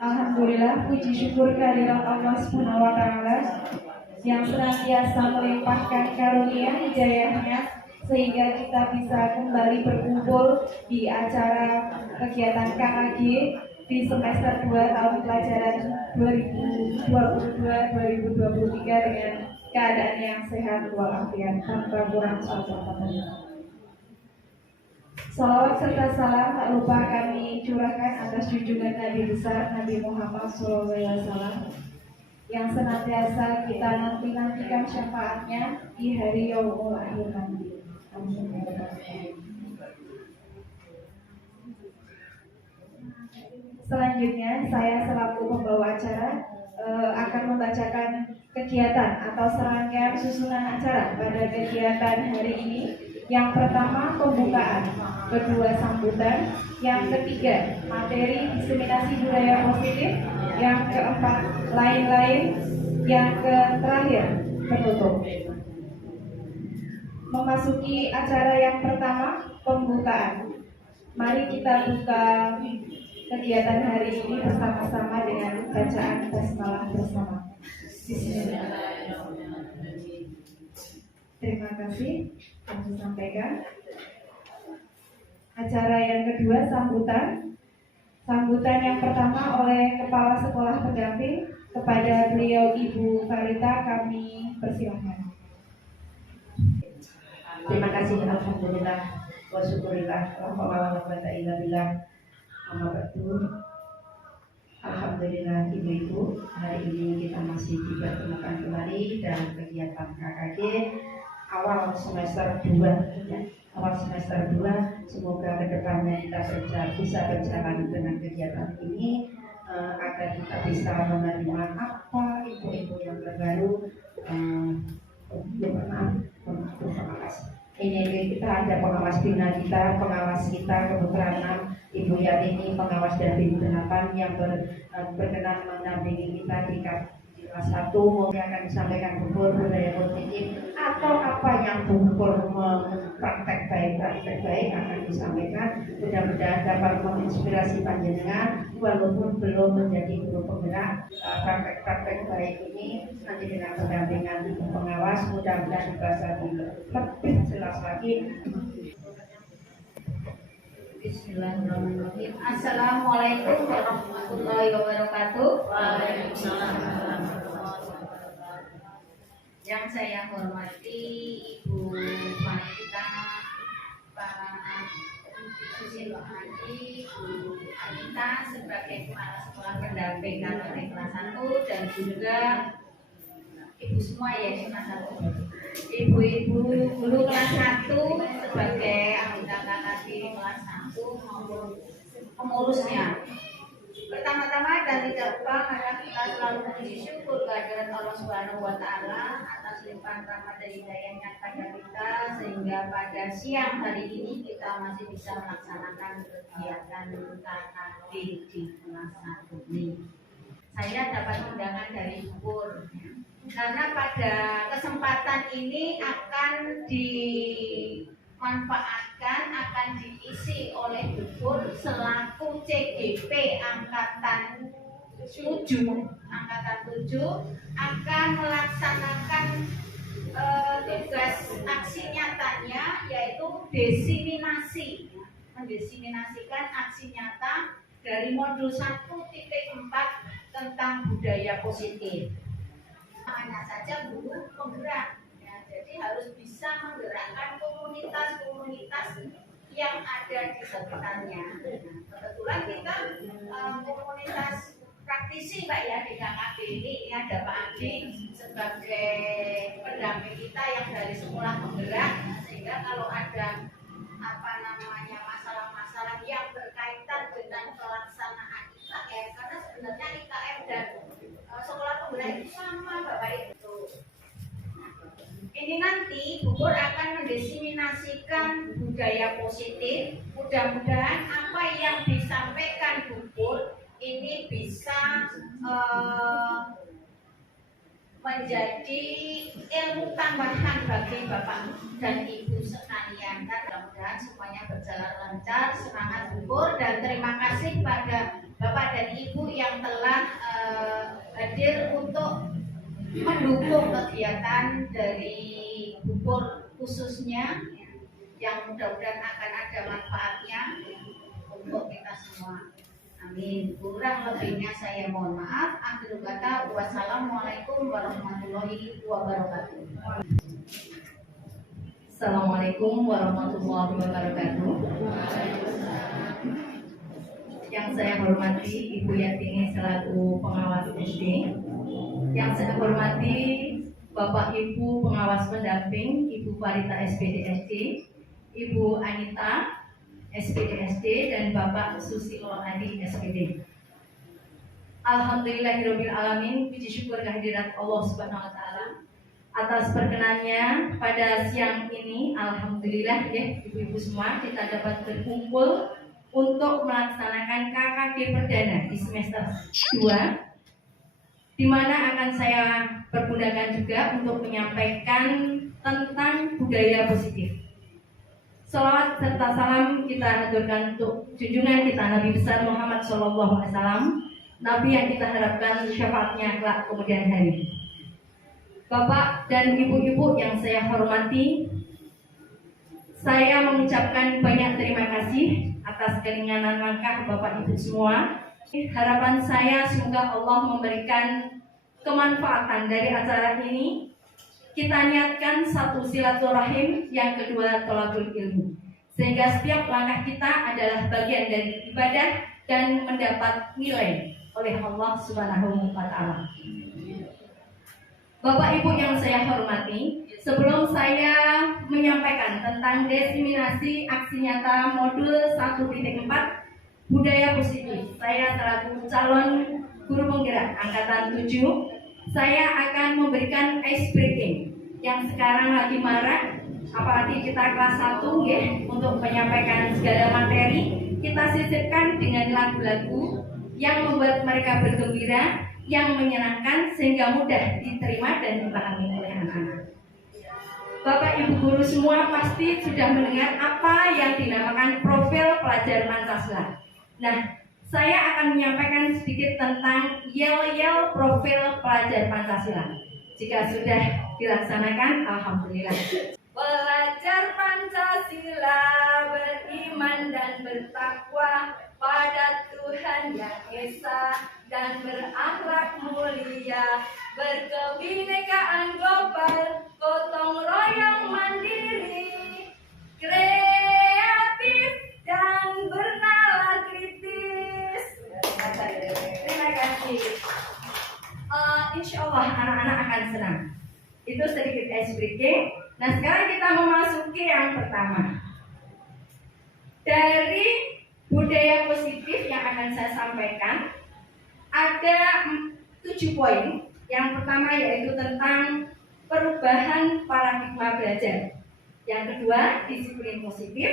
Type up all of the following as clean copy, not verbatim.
Alhamdulillah, puji syukur kehadirat Allah Subhanahu wa Ta'ala yang senantiasa melimpahkan karunia hidayahnya sehingga kita bisa kembali berkumpul di acara kegiatan KKG di semester 2 tahun pelajaran 2022-2023 dengan keadaan yang sehat walafiat tanpa kurang suatu apapun. Salawat serta salam tak lupa kami curahkan atas junjungan Nabi besar Nabi Muhammad SAW yang senantiasa kita nantikan syafaatnya di hari yaumul akhir nanti. Amin. Selanjutnya saya selaku pembawa acara akan membacakan kegiatan atau serangkaian susunan acara pada kegiatan hari ini. Yang pertama pembukaan, kedua sambutan, yang ketiga materi diseminasi budaya positif, yang keempat lain-lain, yang terakhir penutup. Memasuki acara yang pertama, pembukaan. Mari kita buka kegiatan hari ini bersama-sama dengan bacaan basmalah bersama. Bismillahirrahmanirrahim. Terima kasih. Kami sampaikan acara yang kedua sambutan. Sambutan yang pertama oleh Kepala Sekolah Pendamping kepada beliau Ibu Farita, kami persilahkan. Terima kasih. Alhamdulillah wa syukurillah wa la quwwata illa billah. Alhamdulillah ibu-ibu, hari ini kita masih dipertemukan kembali dalam kegiatan KKG awal semester 2 ya. Awal semester 2, semoga kedepannya kita bisa berjalan dengan kegiatan ini agar kita bisa menerima apa ibu-ibu yang terbaru. Ini kita ada pengawas bina kita, pengawas kita kebetulan Ibu Yatini, pengawas dari Bimbingan yang berkenan mendampingi kita di kelas 1. Mungkin akan disampaikan buku budaya positif atau apa yang buku praktek baik akan disampaikan. Mudah-mudahan dapat menginspirasi panjenengan walaupun belum menjadi guru penggerak. Praktek baik ini nanti dengan pendampingan ibu pengawas mudah-mudahan bisa lebih jelas lagi. Bismillahirrahmanirrahim. Assalamualaikum warahmatullahi wabarakatuh. Waalaikumsalam. Yang saya hormati Ibu Farita, Pak Susilo Hadi, Bu Anita sebagai Kepala Sekolah Pendamping KKG kelas 1 dan juga Ibu semua ya kelas 1. Ibu-ibu guru kelas 1 sebagai anggota KKG kelas 1 maupun pengurusnya. Pertama-tama dan tidak lupa karena kita selalu memuji syukur kehadirat Allah Subhanahu wa Ta'ala atas limpahan rahmat dan hidayahnya kepada kita sehingga pada siang hari ini kita masih bisa melaksanakan kegiatan KKG di kelas 1 ini. Saya dapat undangan dari syukur karena pada kesempatan ini akan dimanfaatkan, akan diisi oleh Bukur selaku CGP Angkatan 7 akan melaksanakan tugas aksi nyatanya yaitu diseminasi, mendiseminasikan aksi nyata dari modul 1.4 tentang budaya positif. Hanya saja guru penggerak ya, jadi harus bisa menggerakkan komunitas-komunitas yang ada di sekitarnya. Kebetulan kita komunitas praktisi Pak ya di KKG ini ya, ada Pak Adi sebagai pendamping kita yang dari sekolah penggerak, sehingga kalau ada masalah-masalah yang berkaitan dengan pelaksanaan IKM, karena sebenarnya IKM dan sekolah penggerak itu sama Bapak Ibu. Ini ini nanti Bubur akan mendiseminasikan budaya positif. Mudah-mudahan apa yang disampaikan Bubur ini bisa menjadi ilmu tambahan bagi Bapak dan Ibu sekalian. Dan mudah-mudahan semuanya berjalan lancar, semangat Bubur, dan terima kasih pada Bapak dan Ibu yang telah hadir untuk mendukung kegiatan dari Bubur khususnya, yang mudah-mudahan akan ada manfaatnya untuk kita semua. Amin. Kurang lebihnya saya mohon maaf. Akhir kata, wassalamualaikum warahmatullahi wabarakatuh. Assalamualaikum warahmatullahi wabarakatuh. Yang saya hormati Ibu Yatini selaku pengawas SD. Yang saya hormati Bapak Ibu pengawas pendamping, Ibu Farita SPDSD, Ibu Anita SPDSD, dan Bapak Susilo Adi SPD. Alhamdulillahirabbil alamin, puji syukur kehadirat Allah Subhanahu wa taala atas perkenannya pada siang ini. Alhamdulillah ya Ibu-ibu semua, kita dapat berkumpul untuk melaksanakan KKG perdana di semester 2, di mana akan saya pergunakan juga untuk menyampaikan tentang budaya positif. Salawat serta salam kita aturkan untuk junjungan kita Nabi besar Muhammad SAW, Nabi yang kita harapkan syafaatnya kelak kemudian hari. Bapak dan ibu-ibu yang saya hormati, saya mengucapkan banyak terima kasih atas keringanan langkah Bapak Ibu semua. Harapan saya semoga Allah memberikan kemanfaatan dari acara ini. Kita niatkan satu silaturahim, yang kedua thalabul ilmu, sehingga setiap langkah kita adalah bagian dari ibadah dan mendapat nilai oleh Allah Subhanahu wa taala. Bapak Ibu yang saya hormati, sebelum saya menyampaikan tentang diseminasi aksi nyata modul 1.4 budaya positif, saya selaku calon guru penggerak angkatan 7, saya akan memberikan ice breaking yang sekarang lagi marak, apalagi kita kelas 1 ya, untuk menyampaikan segala materi. Kita sisipkan dengan lagu-lagu yang membuat mereka bergembira, yang menyenangkan, sehingga mudah diterima dan dipahami oleh anak-anak. Bapak Ibu guru semua pasti sudah mendengar apa yang dinamakan profil pelajar Pancasila. Nah, saya akan menyampaikan sedikit tentang yel-yel profil pelajar Pancasila. Jika sudah dilaksanakan, alhamdulillah. Pelajar Pancasila beriman dan bertakwa pada Tuhan Yang Esa dan berakhlak mulia, berkebinekaan global, gotong royong mandiri, kreatif dan bernalar kritis. Terima kasih. Insya Allah anak-anak akan senang. Itu sedikit ice breaking. Nah, sekarang kita memasuki yang pertama. Dari budaya positif yang akan saya sampaikan, ada 7 poin. Yang pertama yaitu tentang perubahan paradigma belajar. Yang kedua, disiplin positif.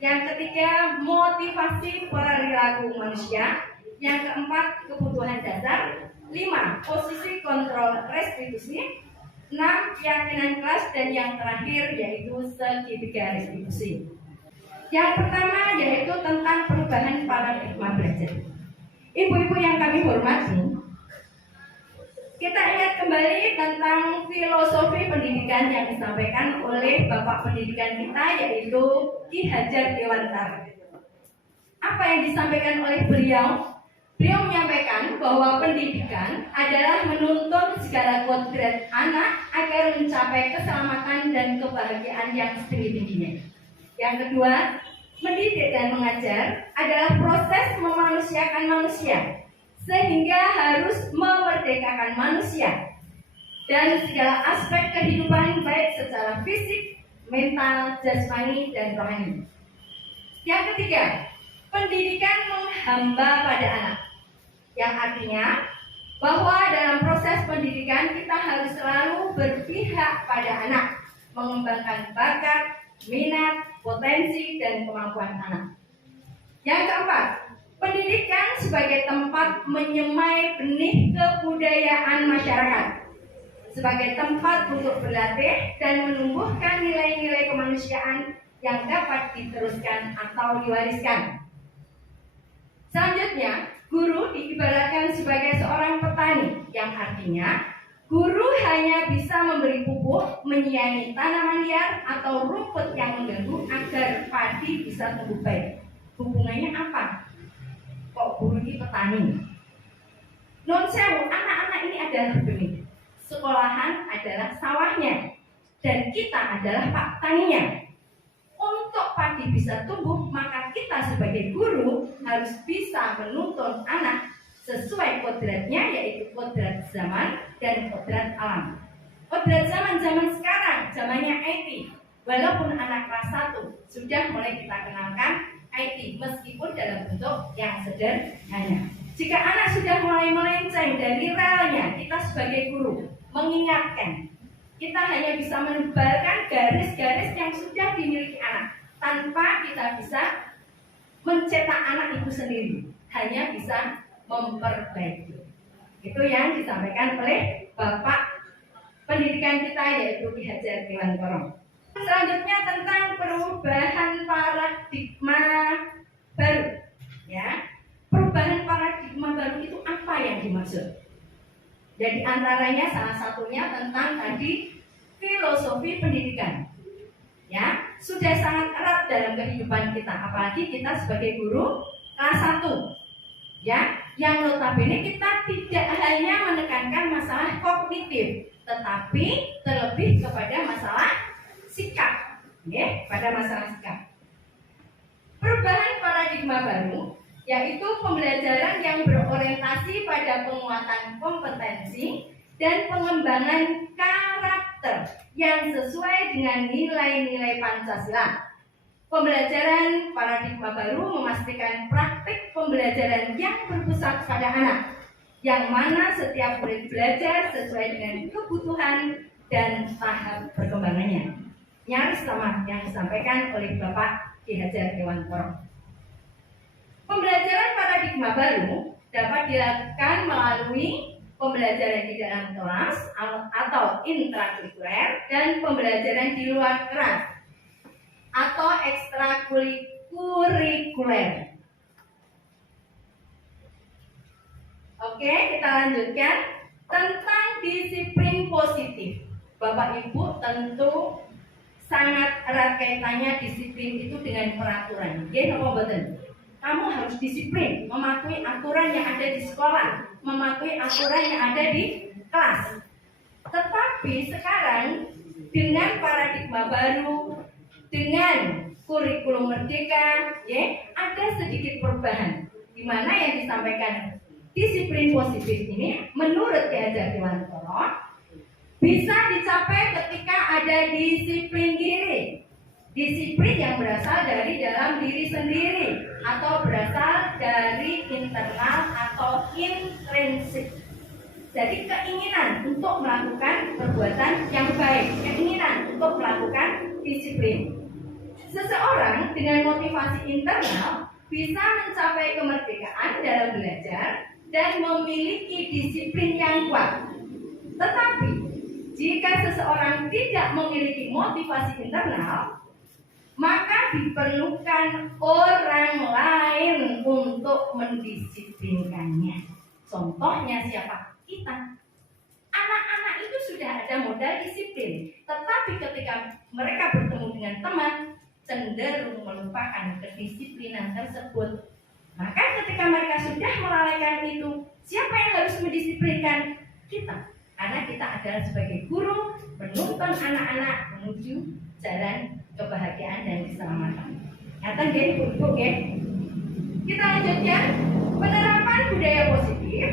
Yang ketiga, motivasi perilaku manusia. Yang keempat, kebutuhan dasar. 5, posisi kontrol restitusi. 6, keyakinan kelas. Dan yang terakhir yaitu segitiga restitusi. Yang pertama yaitu tentang perubahan paradigma belajar. Ibu-ibu yang kami hormati, kita ingat kembali tentang filosofi pendidikan yang disampaikan oleh Bapak Pendidikan kita, yaitu Ki Hajar Dewantara. Apa yang disampaikan oleh beliau? Beliau menyampaikan bahwa pendidikan adalah menuntun segala kodrat anak agar mencapai keselamatan dan kebahagiaan yang setinggi-tingginya. Yang kedua, mendidik dan mengajar adalah proses memanusiakan manusia, sehingga harus memerdekakan manusia dan segala aspek kehidupan, baik secara fisik, mental, jasmani, dan rohani. Yang ketiga, pendidikan menghamba pada anak, yang artinya bahwa dalam proses pendidikan kita harus selalu berpihak pada anak, mengembangkan bakat, minat, potensi, dan kemampuan anak. Yang keempat, pendidikan sebagai tempat menyemai benih kebudayaan masyarakat, sebagai tempat untuk berlatih dan menumbuhkan nilai-nilai kemanusiaan yang dapat diteruskan atau diwariskan. Selanjutnya, guru diibaratkan sebagai seorang petani, yang artinya guru hanya bisa memberi pupuk, menyiangi tanaman liar atau rumput yang mengganggu agar padi bisa tumbuh baik. Hubungannya apa? Kok guru ini petani? Non sewu, anak-anak ini adalah benih. Sekolahan adalah sawahnya, dan kita adalah pak taninya. Untuk padi bisa tumbuh, maka kita sebagai guru harus bisa menuntun anak sesuai kodratnya, yaitu kodrat zaman dan kodrat alam. Kodrat zaman sekarang, zamannya IT. Walaupun anak kelas 1 sudah mulai kita kenalkan IT, meskipun dalam bentuk yang sederhana. Jika anak sudah mulai melenceng dari relnya, kita sebagai guru mengingatkan, kita hanya bisa menebalkan garis-garis yang sudah dimiliki anak, tanpa kita bisa mencetak anak itu sendiri, hanya bisa memperbaiki. Itu yang disampaikan oleh Bapak Pendidikan kita, yaitu Ki Hajar Dewantoro. Selanjutnya tentang perubahan paradigma baru. Ya, perubahan paradigma baru itu apa yang dimaksud? Jadi antaranya salah satunya tentang tadi filosofi pendidikan. Ya, sudah sangat erat dalam kehidupan kita, apalagi kita sebagai guru kelas 1. Ya, yang notabene kita tidak hanya menekankan masalah kognitif, tetapi terlebih kepada masalah sikap. Ya, pada masalah sikap. Perubahan paradigma baru yaitu pembelajaran yang berorientasi pada penguatan kompetensi dan pengembangan karakter yang sesuai dengan nilai-nilai Pancasila. Pembelajaran paradigma baru memastikan praktik pembelajaran yang berpusat pada anak, yang mana setiap murid belajar sesuai dengan kebutuhan dan tahap perkembangannya. Nyaris sama yang disampaikan oleh Bapak Ki Hajar Dewantoro. Pembelajaran paradigma baru dapat dilakukan melalui pembelajaran di dalam kelas atau intrakurikuler dan pembelajaran di luar kelas atau ekstrakurikuler. Oke, kita lanjutkan tentang disiplin positif. Bapak Ibu tentu sangat erat kaitannya disiplin itu dengan peraturan. Nggih napa mboten? Kamu harus disiplin, mematuhi aturan yang ada di sekolah, mematuhi aturan yang ada di kelas. Tetapi sekarang dengan paradigma baru, dengan kurikulum merdeka, ya, ada sedikit perubahan. Di mana yang disampaikan disiplin positif ini, menurut Ki Hajar Dewantoro, bisa dicapai ketika ada disiplin diri. Disiplin yang berasal dari dalam diri sendiri atau berasal dari internal atau intrinsik. Jadi keinginan untuk melakukan perbuatan yang baik, keinginan untuk melakukan disiplin. Seseorang dengan motivasi internal bisa mencapai kemerdekaan dalam belajar dan memiliki disiplin yang kuat. Tetapi jika seseorang tidak memiliki motivasi internal, maka diperlukan orang lain untuk mendisiplinkannya. Contohnya siapa? Kita. Anak-anak itu sudah ada modal disiplin, tetapi ketika mereka bertemu dengan teman, cenderung melupakan kedisiplinan tersebut. Maka ketika mereka sudah melalaikan itu, siapa yang harus mendisiplinkan? Kita. Karena kita adalah sebagai guru menuntun anak-anak menuju jalan kebahagiaan dan keselamatan. Nyata jadi ibu ya. Kita lanjutkan penerapan budaya positif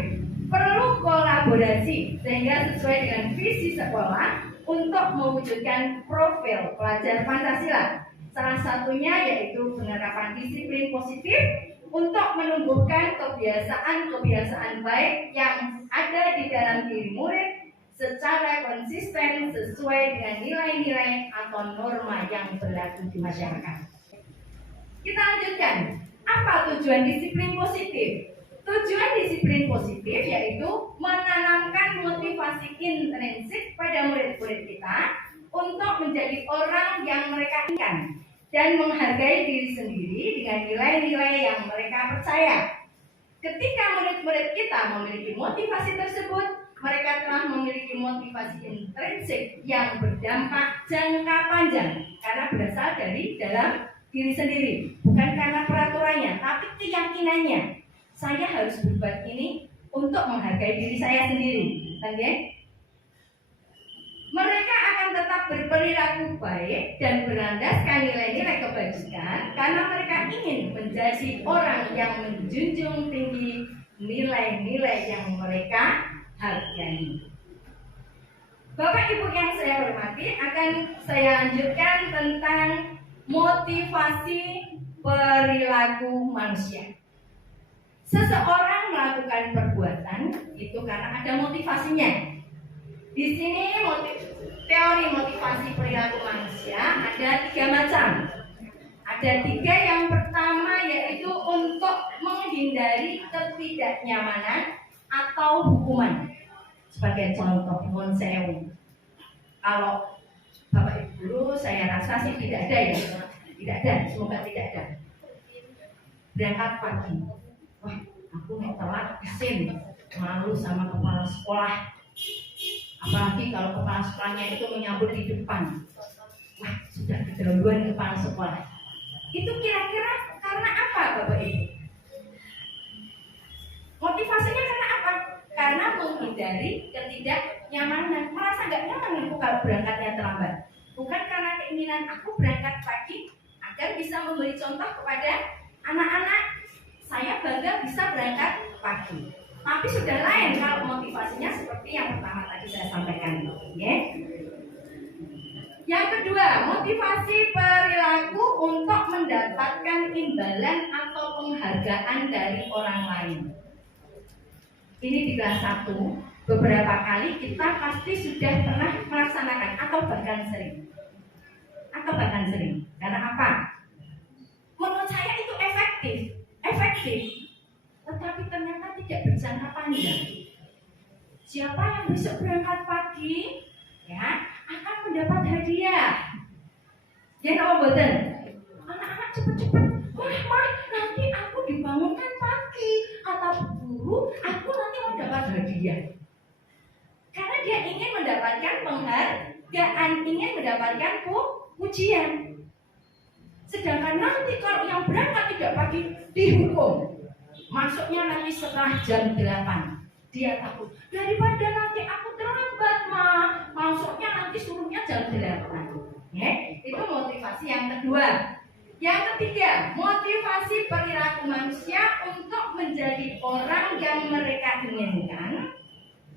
perlu kolaborasi sehingga sesuai dengan visi sekolah untuk mewujudkan profil pelajar Pancasila. Salah satunya yaitu penerapan disiplin positif untuk menumbuhkan kebiasaan-kebiasaan baik yang ada di dalam diri murid secara konsisten sesuai dengan nilai-nilai atau norma yang berlaku di masyarakat. Kita lanjutkan. Apa tujuan disiplin positif? Tujuan disiplin positif yaitu menanamkan motivasi intrinsik pada murid-murid kita untuk menjadi orang yang mereka inginkan dan menghargai diri sendiri dengan nilai-nilai yang mereka percaya. Ketika murid-murid kita memiliki motivasi tersebut, mereka telah memiliki motivasi intrinsik yang berdampak jangka panjang karena berasal dari dalam diri sendiri, bukan karena peraturannya, tapi keyakinannya. Saya harus berbuat ini untuk menghargai diri saya sendiri. Okay? Mereka akan tetap berperilaku baik dan berlandaskan nilai-nilai kebajikan karena mereka ingin menjadi orang yang menjunjung tinggi nilai-nilai yang mereka hargai. Bapak Ibu yang saya hormati, akan saya lanjutkan tentang motivasi perilaku manusia. Seseorang melakukan perbuatan itu karena ada motivasinya. Di sini teori motivasi perilaku manusia ada 3 macam. Ada 3. Yang pertama yaitu untuk menghindari ketidaknyamanan atau hukuman. Sebagai contoh, mohon sewu. Kalau Bapak Ibu guru, saya rasa sih tidak ada ya. Tidak ada, semoga tidak ada. Berangkat pagi. Wah, aku mau telat isin, malu sama kepala sekolah. Apalagi kalau kepala sekolahnya itu menyambut di depan. Wah, sudah kedahuluan kepala sekolah. Itu kira-kira karena apa Bapak Ibu? Motivasinya karena apa? Karena menghindari ketidaknyamanan. Merasa nggak nyaman aku kalau berangkatnya terlambat. Bukan karena keinginan aku berangkat pagi agar bisa memberi contoh kepada anak-anak. Saya bangga bisa berangkat pagi. Tapi sudah lain kalau motivasinya seperti yang pertama tadi saya sampaikan. Okay? Yang kedua, motivasi perilaku untuk mendapatkan imbalan atau penghargaan dari orang lain. Ini di kelas 1, beberapa kali kita pasti sudah pernah melaksanakan atau bahkan sering. Karena apa? Menurut saya itu efektif, tetapi ternyata tidak berjangka panjang. Siapa yang besok berangkat pagi, ya, akan mendapat hadiah. Ya, apa boten? Anak-anak cepet-cepet. Mah, nanti aku dibangunkan pagi. Kata guru, aku nanti mau dapat hadiah. Karena dia ingin mendapatkan penghargaan, ingin mendapatkan pujian. Sedangkan nanti kalau yang berangkat tidak pagi dihukum. Masuknya nanti setelah jam 8. Dia takut, daripada nanti aku terlambat masuknya nanti suruhnya jam 8. Ya, itu motivasi yang kedua. Yang ketiga, motivasi perilaku manusia untuk menjadi orang yang mereka inginkan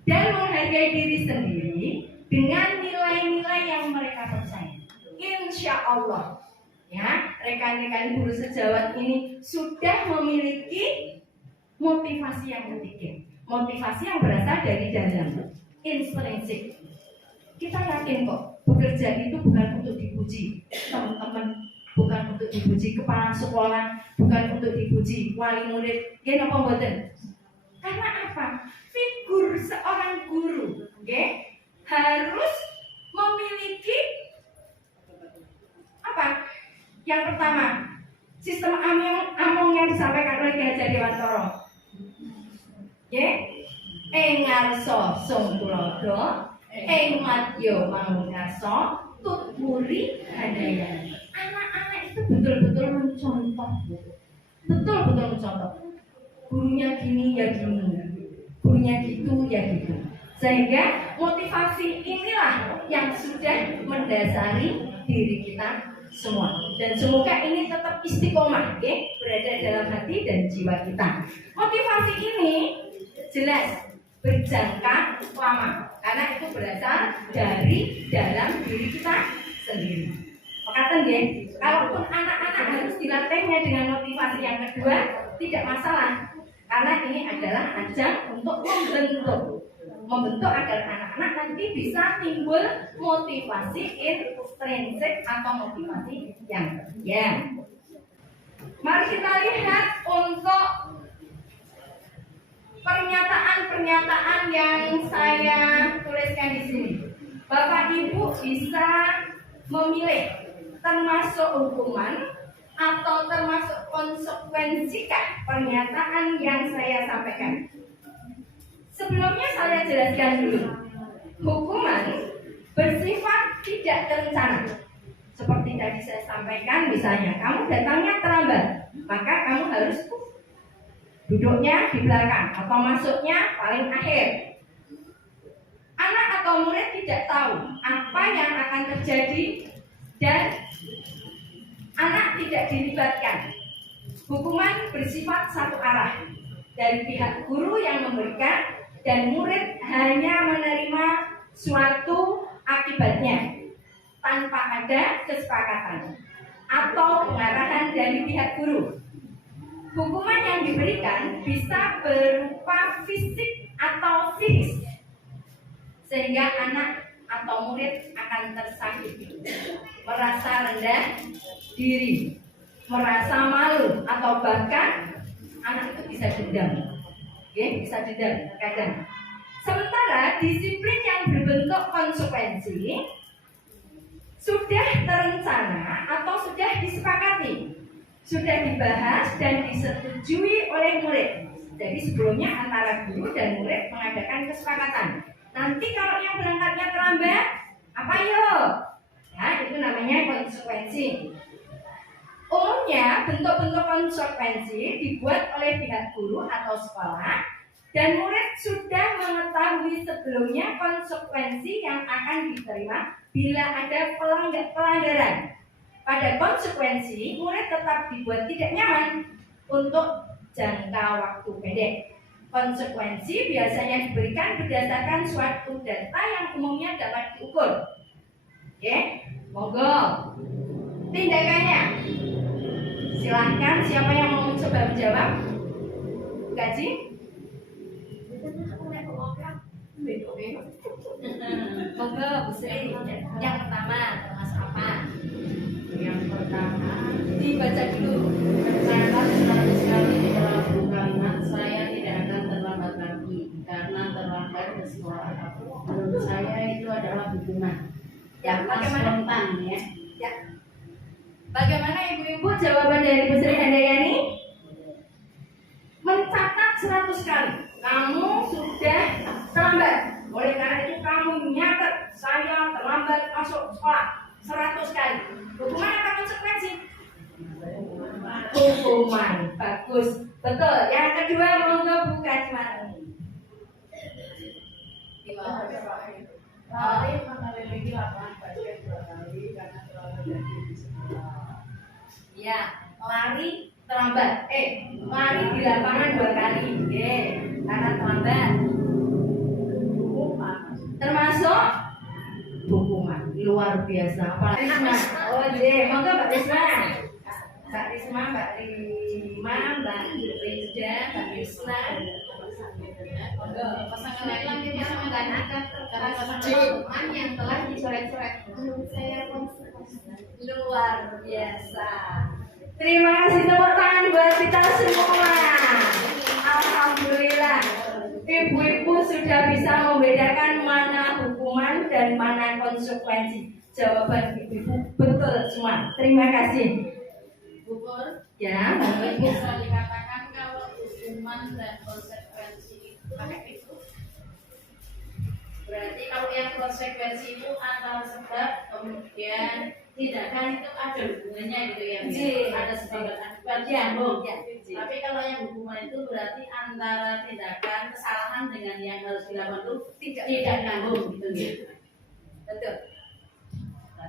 dan menghargai diri sendiri dengan nilai-nilai yang mereka percaya. Insya Allah, ya, rekan-rekan guru sejawat ini sudah memiliki motivasi yang ketiga. Motivasi yang berasal dari dalam, intrinsik. Kita yakin kok, bekerja itu bukan untuk dipuji teman-teman, bukan untuk dipuji kepala sekolah, bukan untuk dipuji wali murid. Ya, apa mboten? Karena apa? Figur seorang guru, okay, harus memiliki apa? Yang pertama, sistem among yang disampaikan oleh Ki Hajar Dewantara. Ing ngarsa sung tulodo, ing madya mangungarsa, tutmuri handayani. Anak-anak itu betul-betul mencontoh. Betul-betul mencontoh. Gurunya gini ya gini, gurunya gitu ya gitu. Sehingga motivasi inilah yang sudah mendasari diri kita semua. Dan semoga ini tetap istiqomah, berada dalam hati dan jiwa kita. Motivasi ini jelas berjangka lama karena itu berasal dari dalam diri kita sendiri. Makanya kalaupun anak-anak harus dilatihnya dengan motivasi yang kedua, tidak masalah karena ini adalah ajang untuk membentuk membentuk agar anak-anak nanti bisa timbul motivasi intrinsik atau motivasi yang berdiam. Mari kita lihat untuk pernyataan-pernyataan yang saya tuliskan di sini. Bapak Ibu bisa memilih termasuk hukuman atau termasuk konsekuensikah pernyataan yang saya sampaikan. Sebelumnya saya jelaskan dulu. Hukuman bersifat tidak terencana. Seperti tadi saya sampaikan, misalnya kamu datangnya terlambat, maka kamu harus duduknya di belakang atau masuknya paling akhir. Anak atau murid tidak tahu apa yang akan terjadi dan anak tidak dilibatkan. Hukuman bersifat satu arah dari pihak guru yang memberikan dan murid hanya menerima suatu akibatnya tanpa ada kesepakatan atau pengarahan dari pihak guru. Hukuman yang diberikan bisa berupa fisik atau psikis, sehingga anak atau murid akan tersakiti, merasa rendah diri, merasa malu, atau bahkan anak itu bisa dendam. Bisa dendam kadang. Sementara disiplin yang berbentuk konsekuensi sudah terencana atau sudah disepakati, sudah dibahas dan disetujui oleh murid. Jadi sebelumnya antara guru dan murid mengadakan kesepakatan. Nanti kalau yang berangkatnya terlambat, apa yuk? Ya, itu namanya konsekuensi. Umumnya bentuk-bentuk konsekuensi dibuat oleh pihak guru atau sekolah dan murid sudah mengetahui sebelumnya konsekuensi yang akan diterima bila ada pelanggaran. Pada konsekuensi, murid tetap dibuat tidak nyaman untuk jangka waktu pendek. Konsekuensi biasanya diberikan berdasarkan suatu data yang umumnya dapat diukur. Monggo. Tindakannya. Silahkan siapa yang mau coba menjawab? Gaji? Monggo, Bu Sri. Yang pertama termasuk apa? Yang pertama, Dibaca dulu. tercatat 100 kali di dalam buku kalimat, saya tidak akan terlambat lagi karena terlambat ke sekolah. Menurut saya itu adalah hukuman. Ya, Karena bagaimana? spontan ya. Ya. Bagaimana ibu-ibu jawaban dari Bu Sri Handayani? Mencatat 100 kali. Kamu sudah terlambat. Oleh karena itu kamu nyatet saya terlambat masuk sekolah 100 kali. Hukuman apa konsekuensi? Hukuman. Bagus. Betul. Yang kedua monggo Bu Kajmani. Lari mengelilingi lapangan basket 2 kali karena terlalu jadi di sekolah. Ya, lari terlambat. Lari di lapangan 2 kali. Karena terlambat. Termasuk Hukuman luar biasa. Apalagi Oh, monggo Mbak Risma. Mbak Risma, Mbak Rima, Mbak Reza, Mbak Risma. Monggo, pasangan lain ini akan menggantikan hukuman yang telah dicoret-coret. Menurut saya Luar biasa. Terima kasih tepuk tangan buat kita semua. Alhamdulillah. Ibu-ibu sudah bisa membedakan mana hukuman dan mana konsekuensi. Jawaban ibu-ibu betul semua. Terima kasih. gugur. Ya, Bisa dikatakan kalau hukuman dan konsekuensi itu berarti kalau yang konsekuensi itu antara sebab kemudian tindakan itu ada hubungannya gitu ya, ada sebab akibat nyambung. Tapi kalau yang hukuman itu berarti antara tindakan kesalahan dengan yang harus dilakukan itu tidak nyambung gitu ya. betul.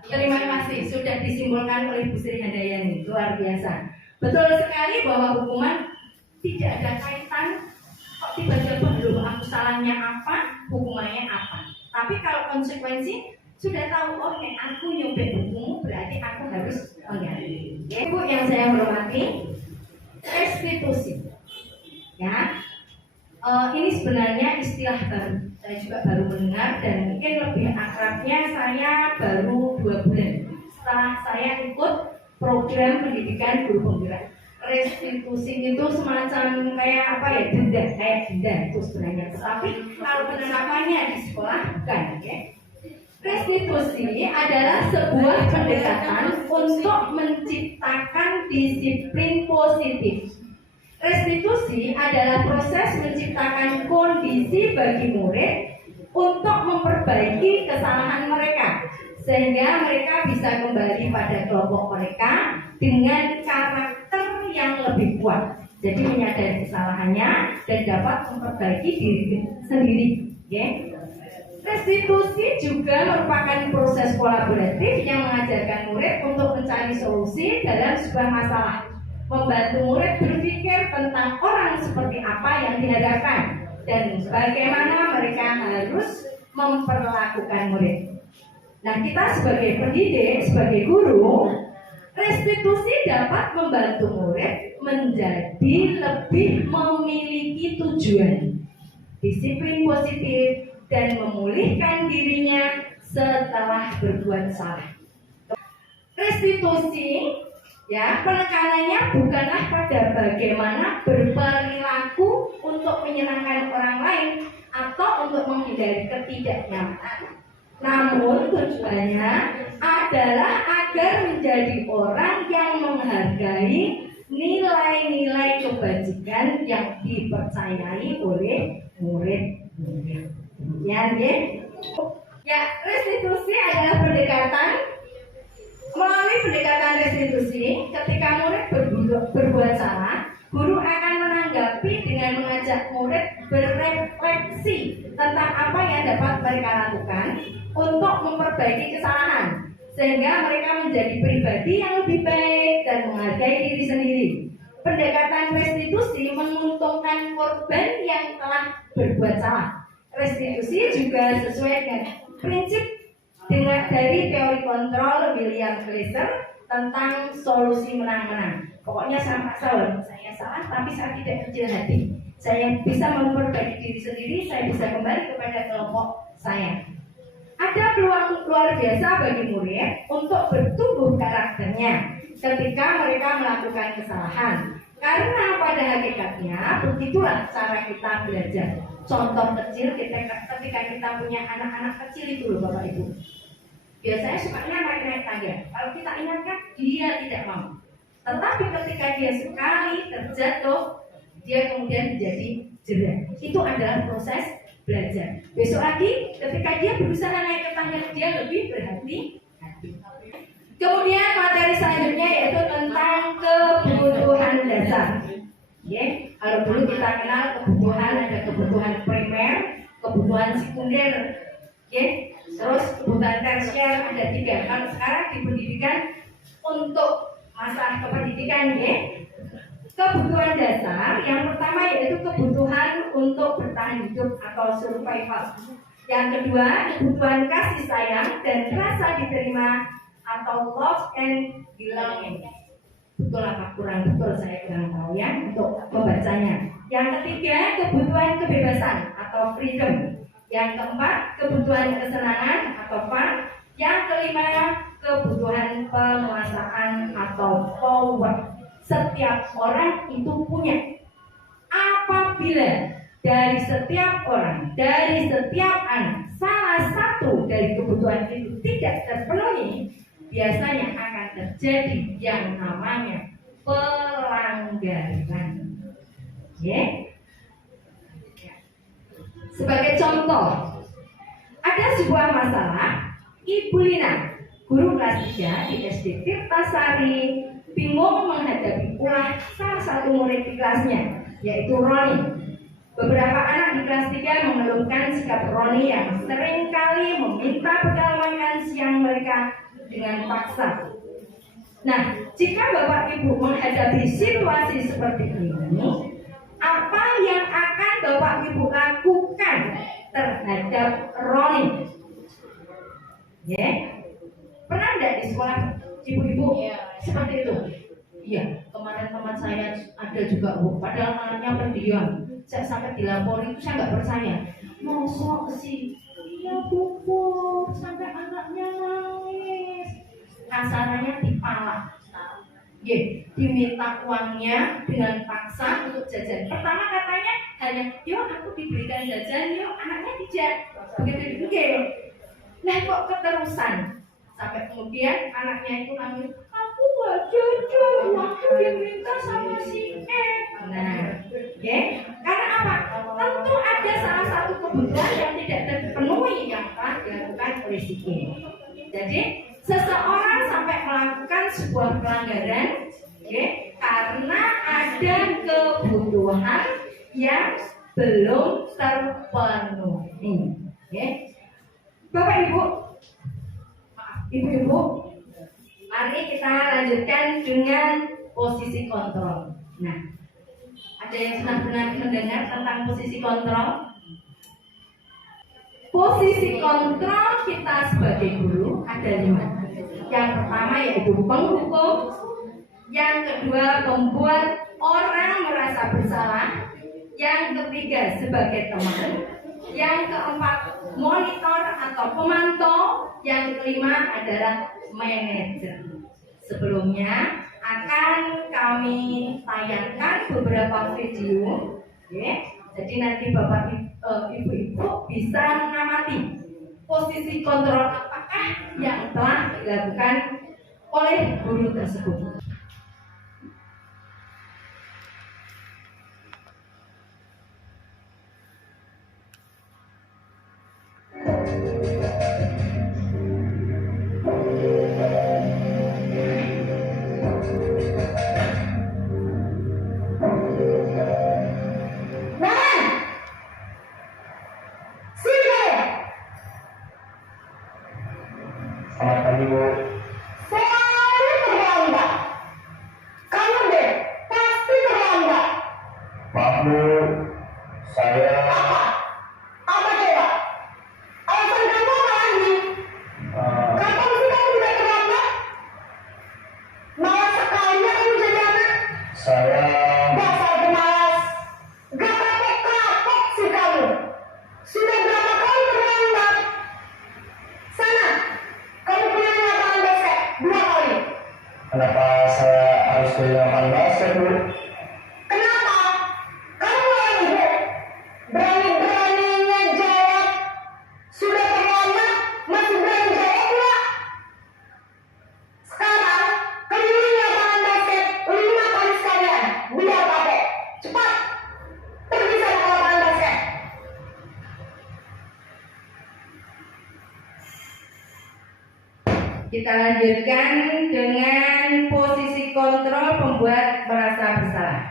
Terima kasih sudah disimpulkan oleh Bu Sri Handayani, luar biasa. Betul sekali bahwa hukuman tidak ada kaitan kok tiba-tiba belum aku salahnya apa, hukumannya apa. Tapi kalau konsekuensi sudah tahu, oh nek aku nyobek hukum berarti aku harus mengganti. Ya, Bu yang saya hormati, restitusi. Ya, ini sebenarnya istilah baru. Saya juga baru mendengar dan mungkin lebih akrabnya saya baru 2 bulan setelah saya ikut program pendidikan guru penggerak. Restitusi itu semacam kayak apa ya, denda, kayak denda itu sebenarnya. Tapi kalau penerapannya di sekolah bukan, ya. Restitusi adalah sebuah pendekatan untuk menciptakan disiplin positif. Restitusi adalah proses menciptakan kondisi bagi murid untuk memperbaiki kesalahan mereka, sehingga mereka bisa kembali pada kelompok mereka dengan karakter yang lebih kuat. Jadi menyadari kesalahannya dan dapat memperbaiki diri sendiri. Okay? Restitusi juga merupakan proses kolaboratif yang mengajarkan murid untuk mencari solusi dalam sebuah masalah, membantu murid berpikir tentang orang seperti apa yang dihadapkan dan bagaimana mereka harus memperlakukan murid. Nah, kita sebagai pendidik, sebagai guru, restitusi dapat membantu murid menjadi lebih memiliki tujuan, disiplin positif, dan memulihkan dirinya setelah berbuat salah. Restitusi, ya, penekanannya bukanlah pada bagaimana berperilaku untuk menyenangkan orang lain atau untuk menghindari ketidaknyamanan. Namun tujuannya adalah agar menjadi orang yang menghargai nilai-nilai kebajikan yang dipercayai oleh murid-murid. Ya, restitusi adalah pendekatan. Melalui pendekatan restitusi, ketika murid berbuat salah, guru akan menanggapi dengan mengajak murid berefleksi tentang apa yang dapat mereka lakukan untuk memperbaiki kesalahan, sehingga mereka menjadi pribadi yang lebih baik dan menghargai diri sendiri. Pendekatan restitusi menguntungkan korban yang telah berbuat salah. Restitusi juga sesuai dengan prinsip dari teori kontrol William Glasser tentang solusi menang-menang. Pokoknya sama saya salah, tapi saya tidak kecil hati. Saya bisa memperbaiki diri sendiri, saya bisa kembali kepada kelompok saya. Ada peluang luar biasa bagi murid untuk bertumbuh karakternya ketika mereka melakukan kesalahan. Karena pada hakikatnya begitulah cara kita belajar. Contoh kecil ketika kita punya anak-anak kecil itu loh Bapak Ibu. Biasanya sukanya naik-naik tangga. Kalau kita ingatkan, dia tidak mau. Tetapi ketika dia sekali terjatuh, dia kemudian menjadi jerah. Itu adalah proses belajar. Besok lagi ketika dia berusaha naik ke tangga, dia lebih berhati-hati. Kemudian materi selanjutnya yaitu tentang kebutuhan dasar. Kalau dulu kita kenal kebutuhan, ada kebutuhan primer, kebutuhan sekunder, terus kebutuhan tersier ada 3. Kalau sekarang di pendidikan, untuk masalah kependidikan, kebutuhan dasar yang pertama yaitu kebutuhan untuk bertahan hidup atau survival. Yang kedua, kebutuhan kasih sayang dan rasa diterima atau love and belonging. Betul apa kurang betul saya kurang tahu ya untuk membacanya. Yang ketiga, kebutuhan kebebasan atau freedom. Yang keempat, kebutuhan kesenangan atau fun. Yang kelima, kebutuhan penguasaan atau power. Setiap orang itu punya. Apabila dari setiap orang, dari setiap anak, salah satu dari kebutuhan itu tidak terpenuhi, biasanya akan terjadi yang namanya pelanggaran. Sebagai contoh, ada sebuah masalah. Ibu Lina, guru kelas 3 di SD Tirtasari, bingung menghadapi ulah salah satu murid di kelasnya, yaitu Roni. Beberapa anak di kelas 3 mengeluhkan sikap Roni yang seringkali meminta bekal makan siang mereka dengan paksa. Nah, jika Bapak Ibu menghadapi situasi seperti ini, apa yang akan Bapak Ibu lakukan terhadap Roni? Pernah enggak di sekolah ibu-ibu seperti itu? Iya, kemarin teman saya ada juga Bu, padahal anaknya pendiam. Saya sampai dilapori itu saya nggak percaya. Mosok sih, iya pupuk sampai anaknya nangis. Kasarannya dipalak, diminta uangnya dengan paksa untuk jajan. Pertama katanya hanya, yuk aku diberikan jajan, yuk anaknya tidak. Begitu, nah kok keterusan sampai kemudian anaknya itu nangis, aku gak jajan, aku diminta sama si E. Nah, karena apa? Tentu ada salah satu kebutuhan yang tidak terpenuhi yang telah dilakukan oleh si E. Jadi seseorang sampai melakukan sebuah pelanggaran, karena ada kebutuhan yang belum terpenuhi. Bapak Ibu, Ibu-ibu, mari kita lanjutkan dengan posisi kontrol. Nah, ada yang sudah pernah mendengar tentang posisi kontrol? Posisi kontrol kita sebagai guru ada 5. Yang pertama yaitu penghukum, yang kedua membuat orang merasa bersalah, yang ketiga sebagai teman, yang keempat monitor atau pemantau, yang kelima adalah manajer. Sebelumnya akan kami tayangkan beberapa video, jadi nanti Bapak Ibu bisa mengamati posisi kontrol apakah yang telah dilakukan oleh guru tersebut. Selamat pagi, Bu. Selalu terlambat. Kamu deh, pasti terlambat. Maaf, Bu. Saya Apa? Apa coba? Alasan kamu apa lagi? Kapan sih kamu tidak terlambat? Malas sekali ya kamu jadi anak. saya Dasar pemalas. Gak kapok-kapok sih kamu. Sudah berapa kali terlambat? Sana, kamu punya lapangan basket 2 kali. kenapa saya harus ke lapangan basket, Bu? Kenapa? Kamu yang ibu berani-beraninya jawab. Sudah terlambat, masih berani jawab pula. Sekarang, keliling lapangan basket 5 kali sekalian. Biar kapok. Cepat, pergi sana ke lapangan basket. Kita lanjutkan dengan posisi kontrol pembuat merasa bersalah.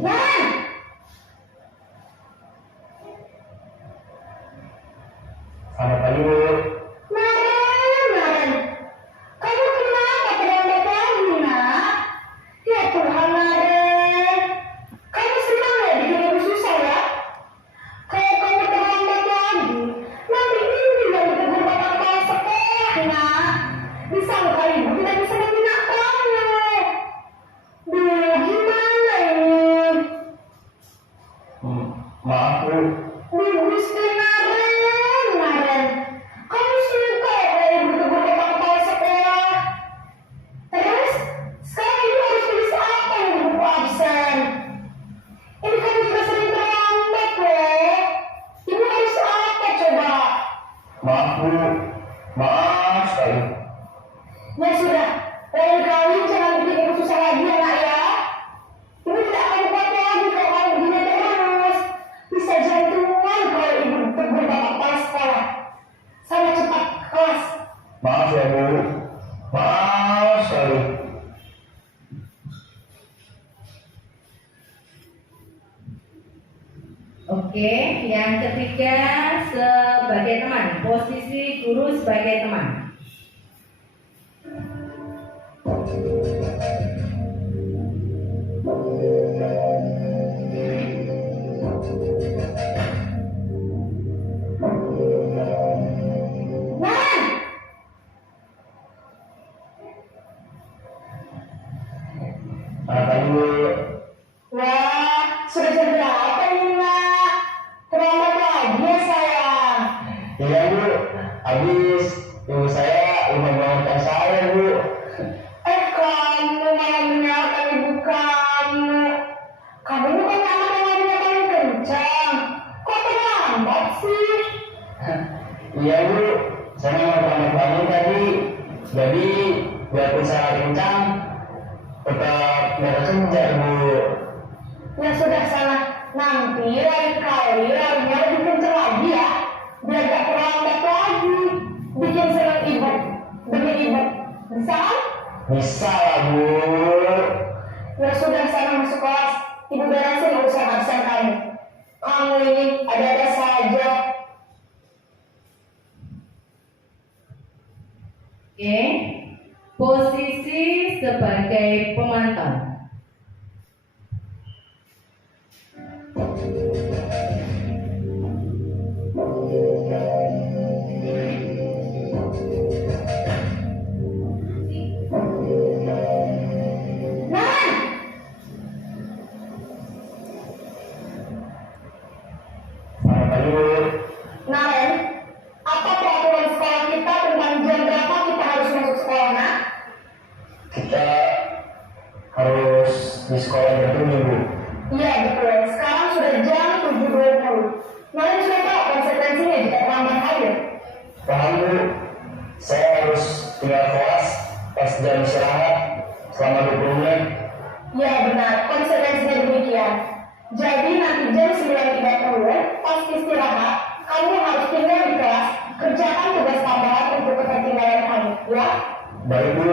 Nah, Selamat pagi, Bu. Naren, kamu kenapa terlambat lagi, nak? Ya Tuhan, Naren, kamu senang ya bikin ibu susah ya? Kalau kamu terlambat lagi, nanti ini yang ditegur bapak kepala sekolah, nak. Bisa nggak ibu tidak bisa membina kamu? Duh, gimana ini? Maaf, Bu. Gusti Naren, kamu suka ya ibu tegur bapak kepala sekolah? Terus, sekarang ibu harus tulis apa yang di buku absen? Ini kan juga sering terlambat loh. Ibu harus apa coba? Maaf, Bu. Maaf sekali. Ya sudah, lain kali jangan bikin ibu susah lagi ya nak ya. Ibu tidak akan kuat lagi kalau kamu begini terus. Bisa jantungan kalau ibu tegur bapak kepala sekolah. Sana cepat ke kelas. Maaf ya, Bu. Maaf sekali. Oke, yang ketiga sebagai teman, posisi guru sebagai teman. Bu. Wah, sudah jam berapa ini, Nak? Terlambat lagi ya, sayang. Iya Bu, habis ibu saya lupa bangunkan saya Bu. Kamu malah menyalahkan ibu kamu. Kamu bukan anak yang ngomongnya paling kencang. Kok terlambat sih? Iya Bu, saya mau pamit bangun tadi. Jadi biarpun saya kencang, tetap nggak kencang Bu. Ya sudah sana. Nanti lain kali larinya lebih kencang lagi ya. Biar gak terlambat lagi. Bikin senang ibu. Demi ibu. Bisa kan? Bisa lah Bu. Ya sudah sana masuk kelas. Ibu beresin urusan absen kamu. Kamu ini ada-ada saja. Oke, posisi sebagai pemantau. Selamat pagi Bu. Naren, apa peraturan sekolah kita tentang jam berapa kita harus masuk sekolah, Nak? Kita harus di sekolah jam 7 Bu. Iya betul, sekarang sudah jam 7.20. Naren sudah tahu konsekuensinya jika terlambat hadir. Paham Bu, saya harus tinggal kelas pas jam istirahat selama 20 menit. Ya benar, konsekuensinya demikian. Jadi nanti jam 9.30 pas istirahat, kamu harus tinggal di kelas, kerjakan tugas tambahan untuk ketertinggalan kamu, ya? Baik Bu.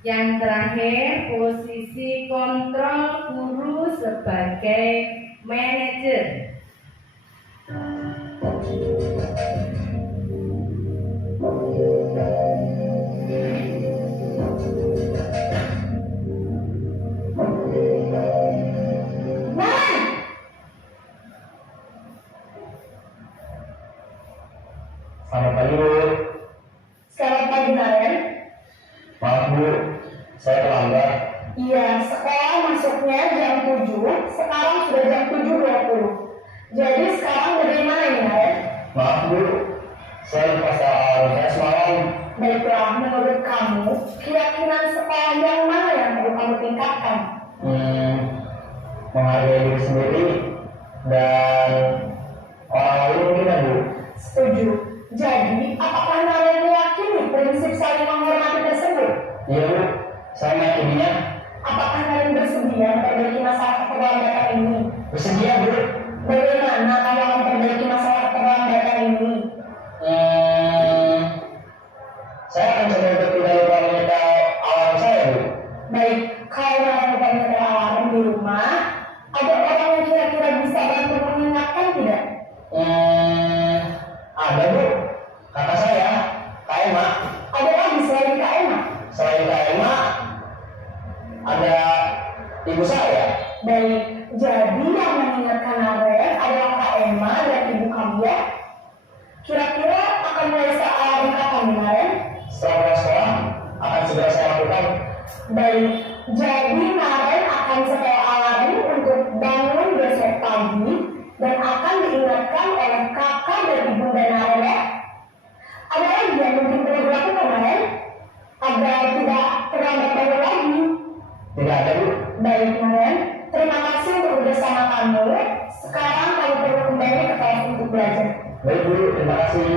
Yang terakhir, posisi kontrol guru sebagai manajer. Naren! Selamat pagi Bu. Selamat pagi, Naren. Maaf Bu, saya terlambat. Iya, sekolah masuknya jam 7, sekarang sudah jam 7.20. Jadi sekarang bagaimana ini, Naren? Maaf Bu, saya lupa soal saya semalam. Baiklah, menurut kamu, keyakinan sekolah yang mana yang perlu kamu tingkatkan? Menghargai diri sendiri dan orang lain mungkin ya Bu. Setuju. Jadi, apakah Naren meyakini prinsip saling menghormati tersebut? Iya Bu, saya meyakininya. Apakah Naren bersedia memperbaiki masalah keterlambatan ini? Bersedia Bu. Bagaimana kalau memperbaiki masalah keterlambatan ini? Saya akan coba untuk tidak lupa menyetel alarm saya Bu. Baik, kalau Naren lupa menyetel alarm di rumah, ada orang yang kira-kira bisa bantu mengingatkan tidak? Ada Bu, kata saya, Kak Emma. Ada lagi selain Kak Emma? Selain Kak Emma, ada ibu saya. Baik, jadi yang mengingatkan Naren adalah Kak Emma dan ibu kamu ya? Kira-kira akan mulai alarm kapan nih, Naren? Setelah pulang sekolah, akan segera saya lakukan. Baik, jadi Naren akan setel alarm untuk bangun besok pagi dan akan diingatkan oleh kakak dan ibu dan Naren ya. Ada lagi yang mungkin perlu dilakukan, Naren? Agar tidak terlambat bangun lagi. Tidak ada Bu. Baik, Naren. Terima kasih untuk bersama kamu. Sekarang kamu perlu kembali ke kelas untuk belajar. Baik Bu, terima kasih.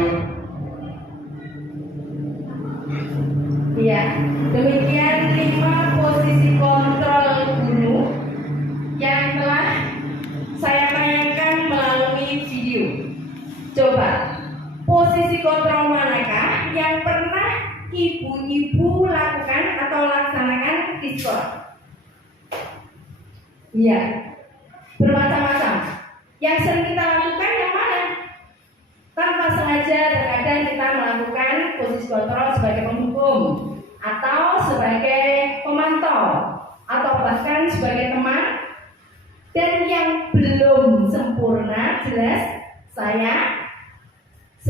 Ya, demikian 5 posisi kontrol guru yang telah saya tayangkan melalui video. Coba, posisi kontrol manakah yang pernah ibu-ibu lakukan atau laksanakan di sekolah? Iya, bermacam-macam. Yang sering kita lakukan yang mana? Tanpa sengaja terkadang kita melakukan posisi kontrol sebagai penghukum atau sebagai pemantau atau bahkan sebagai teman. Dan yang belum sempurna jelas saya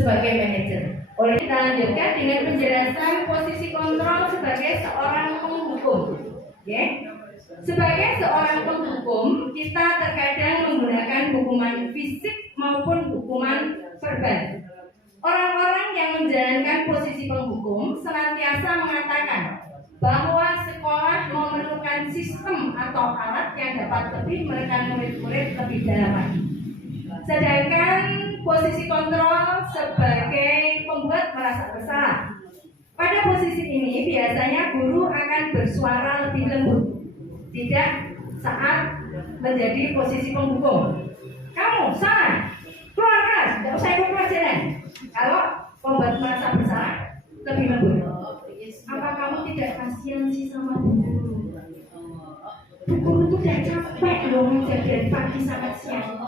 sebagai manajer. Oleh kita lanjutkan dengan penjelasan posisi kontrol sebagai seorang penghukum. Ya. Sebagai seorang penghukum, kita terkadang menggunakan hukuman fisik maupun hukuman verbal. Orang-orang yang menjalankan posisi penghukum senantiasa mengatakan bahwa sekolah memerlukan sistem atau alat yang dapat lebih menekan murid-murid lebih dalam lagi. Sedangkan posisi kontrol sebagai pembuat merasa bersalah. Pada posisi ini biasanya guru akan bersuara lebih lembut, tidak saat menjadi posisi penghukum. Kamu salah, keluar kelas, tidak usah ikut pelajaran. Kalau pembuat merasa bersalah, lebih lembut. Apa kamu tidak kasihan sih sama guru? Guru itu udah capek loh ngajar dari pagi sampai siang.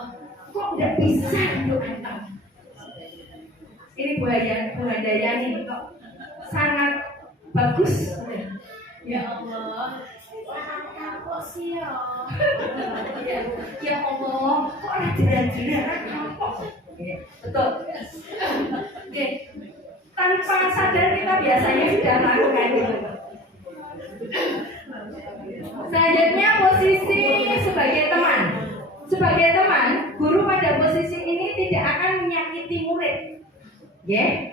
Kok tidak bisa untuk antam? Ini budaya ini sangat bagus. Ya Allah, kok sih ya? Ya Allah, kok rajin-rajin kapok? Betul. Oke. Tanpa sadar kita biasanya sudah melakukan itu. Selanjutnya posisi sebagai teman. Sebagai teman, guru pada posisi ini tidak akan menyakiti murid, ya.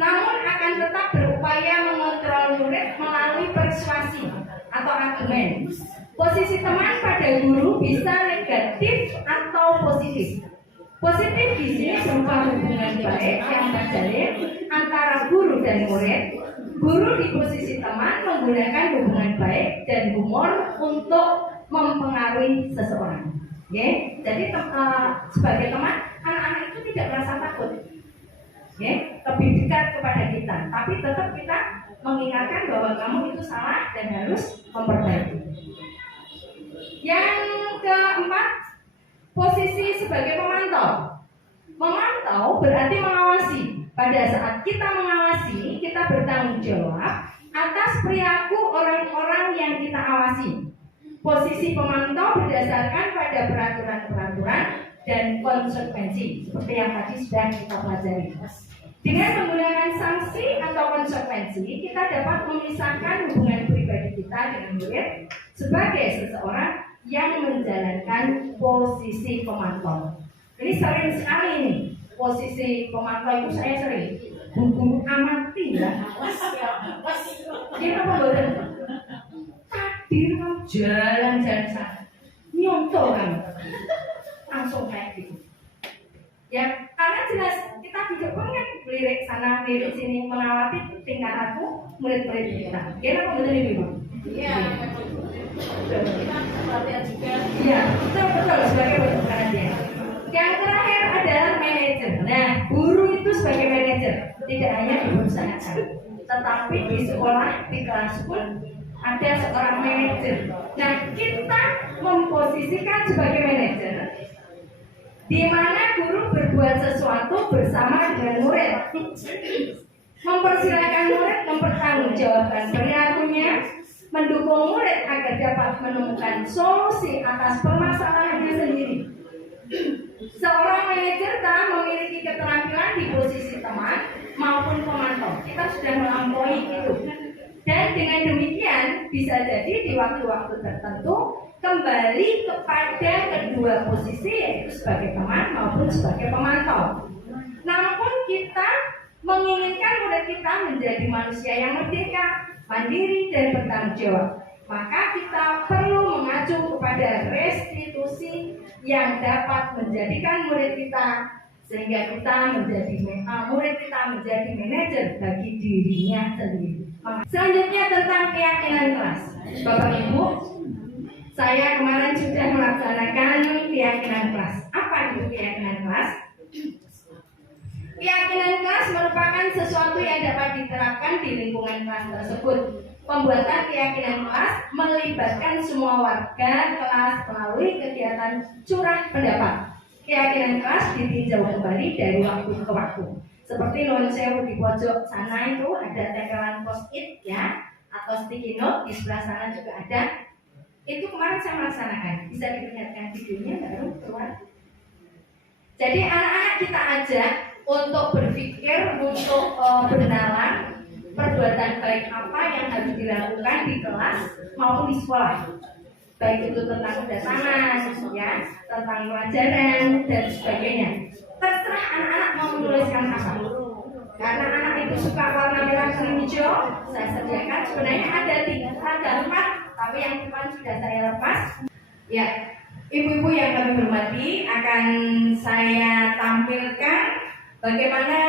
Namun akan tetap berupaya mengontrol murid melalui persuasi atau argumen. Posisi teman pada guru bisa negatif atau positif. Positif di sini berupa hubungan baik yang terjalin antara guru dan murid. Guru di posisi teman menggunakan hubungan baik dan humor untuk mempengaruhi seseorang. Okay? Jadi sebagai teman, anak-anak itu tidak merasa takut. Okay? Lebih dekat kepada kita, tapi tetap kita mengingatkan bahwa kamu itu salah dan harus memperbaiki. Yang keempat, posisi sebagai pemantau. Memantau berarti mengawasi. Pada saat kita mengawasi, kita bertanggung jawab atas perilaku orang-orang yang kita awasi. Posisi pemantau berdasarkan pada peraturan-peraturan dan konsekuensi, seperti yang tadi sudah kita pelajari. Dengan menggunakan sanksi atau konsekuensi, kita dapat memisahkan hubungan pribadi kita dengan murid sebagai seseorang yang menjalankan posisi pemantau. Ini sering sekali nih, posisi pemantau itu saya sering. Guru amati ya. Dia apa boleh? Tadi kamu jalan-jalan sana, nyontoh kamu, langsung kayak gitu. Ya, karena jelas kita tidak pengen lirik sana, lirik sini, mengawati tingkah laku murid-murid kita. Dia apa boleh ini, Bang? Iya, kita pelatihan juga. Iya, betul sebagai pertukaran dia. Yang terakhir adalah manajer. Nah, guru itu sebagai manajer tidak hanya di perusahaan, tetapi di sekolah, di kelas pun ada seorang manajer. Nah, kita memposisikan sebagai manajer, di mana guru berbuat sesuatu bersama dengan murid, mempersilahkan murid mempertanggungjawabkan perilakunya, mendukung murid agar dapat menemukan solusi atas permasalahannya sendiri. Seorang manajer telah memiliki keterampilan di posisi teman maupun pemantau. Kita sudah melampaui itu. Dan dengan demikian bisa jadi di waktu-waktu tertentu kembali kepada kedua posisi, yaitu sebagai teman maupun sebagai pemantau. Namun kita menginginkan murid kita menjadi manusia yang merdeka, mandiri dan bertanggung jawab. Maka kita perlu mengacu kepada restitusi yang dapat menjadikan murid kita, sehingga kita menjadi murid kita menjadi manajer bagi dirinya sendiri. Selanjutnya tentang keyakinan kelas. Bapak Ibu, saya kemarin sudah melaksanakan keyakinan kelas. Apa itu keyakinan kelas? Keyakinan kelas merupakan sesuatu yang dapat diterapkan di lingkungan kelas tersebut. Pembuatan keyakinan kelas melibatkan semua warga kelas melalui kegiatan curah pendapat. Keyakinan kelas ditinjau kembali dari waktu ke waktu. Seperti nuwun sewu di pojok sana itu ada tempelan post-it ya, atau sticky note, di sebelah sana juga ada. Itu kemarin saya melaksanakan. Bisa diperlihatkan videonya baru keluar. Jadi anak-anak kita ajak untuk berpikir, untuk berkenalan perbuatan baik apa yang harus dilakukan di kelas maupun di sekolah, baik itu tentang kedatangan, ya, tentang pelajaran dan sebagainya. Terserah anak-anak mau menuliskan apa. Karena anak itu suka warna merah, kuning, hijau, saya sediakan sebenarnya ada 4, tapi yang depan sudah saya lepas. Ya, ibu-ibu yang kami hormati, akan saya tampilkan bagaimana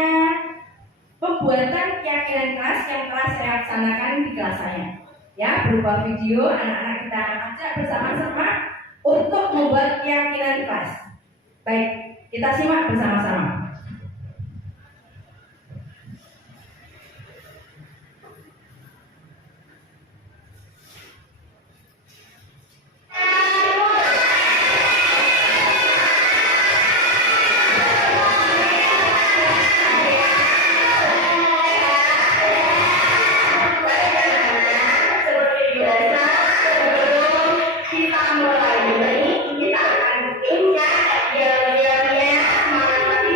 pembuatan keyakinan kelas yang telah saya laksanakan di kelas saya. Ya, berupa video, anak-anak kita ajak bersama-sama untuk membuat keyakinan kelas. Baik, kita simak bersama-sama. Kita akan ingat diam-diamnya mengamati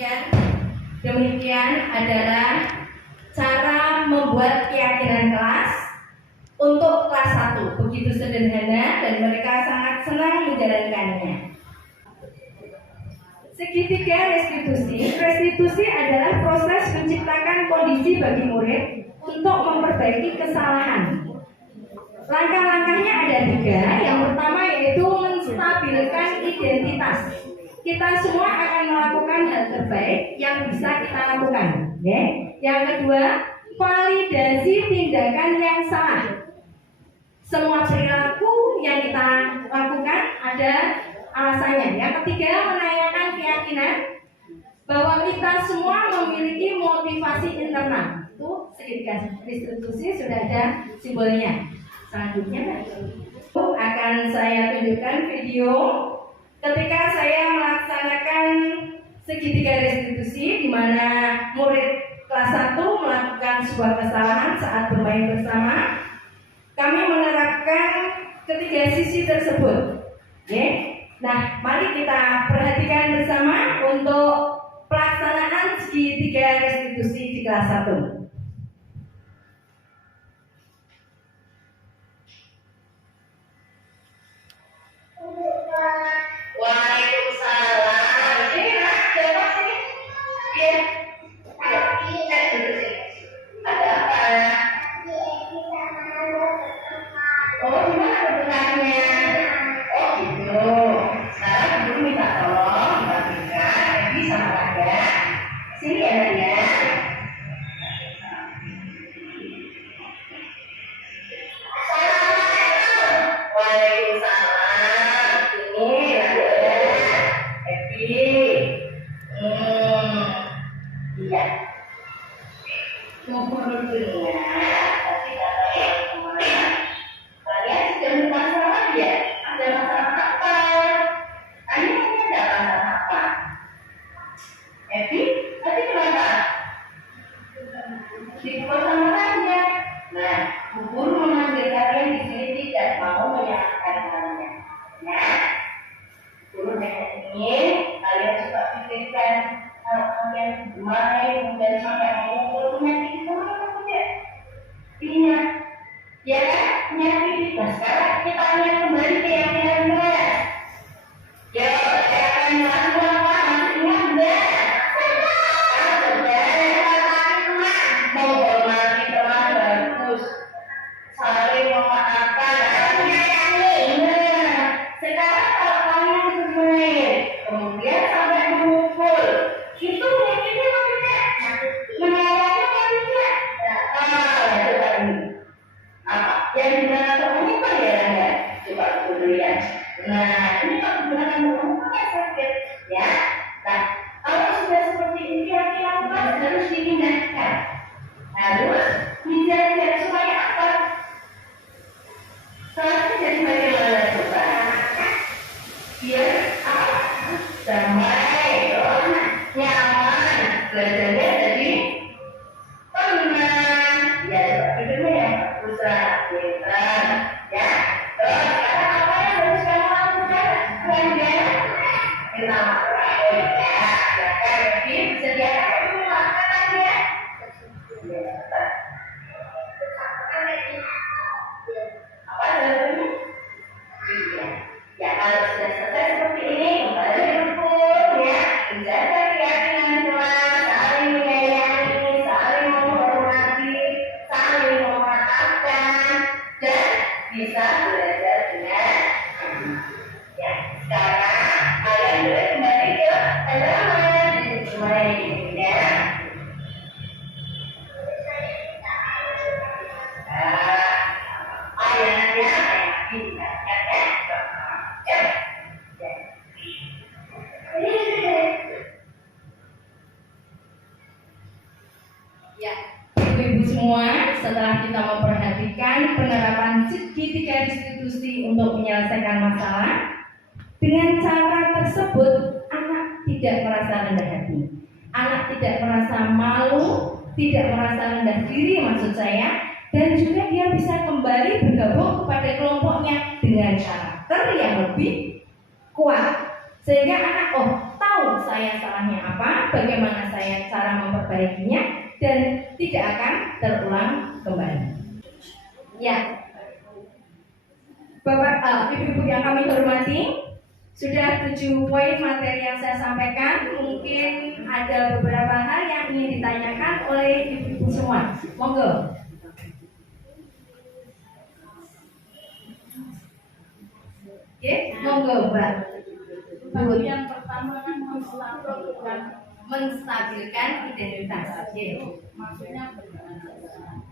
Demikian adalah cara membuat keyakinan kelas untuk kelas 1. Begitu sederhana dan mereka sangat senang menjalankannya. Segitiga restitusi. Restitusi adalah proses menciptakan kondisi bagi murid untuk memperbaiki kesalahan. Langkah-langkahnya ada 3. Yang pertama yaitu menstabilkan identitas. Kita semua akan melakukan hal terbaik yang bisa kita lakukan. Yang kedua, validasi tindakan yang salah. Semua perilaku yang kita lakukan ada alasannya. Yang ketiga, menanyakan keyakinan bahwa kita semua memiliki motivasi internal. Itu segitiga restitusi sudah ada simbolnya. Selanjutnya akan saya tunjukkan video ketika saya melaksanakan segitiga restitusi di mana murid kelas 1 melakukan sebuah kesalahan saat bermain bersama. Kami menerapkan ketiga sisi tersebut. Nah, mari kita perhatikan bersama untuk pelaksanaan segitiga restitusi di kelas 1. Ibu-ibu semua, setelah kita memperhatikan penerapan segitiga restitusi untuk menyelesaikan masalah, dengan cara tersebut anak tidak merasa rendah hati, anak tidak merasa malu, tidak merasa rendah diri maksud saya, dan juga dia bisa kembali bergabung kepada kelompoknya dengan karakter yang lebih kuat, sehingga anak tahu tahu saya salahnya apa, bagaimana saya cara memperbaikinya, dan tidak akan terulang kembali. Ya, Bapak, Ibu-ibu yang kami hormati, sudah 7 poin materi yang saya sampaikan. Mungkin ada beberapa hal yang ingin ditanyakan oleh ibu-ibu semua. Monggo. Oke, monggo Mbak. Yang pertama kan menstabilkan identitas. Oke. maksudnya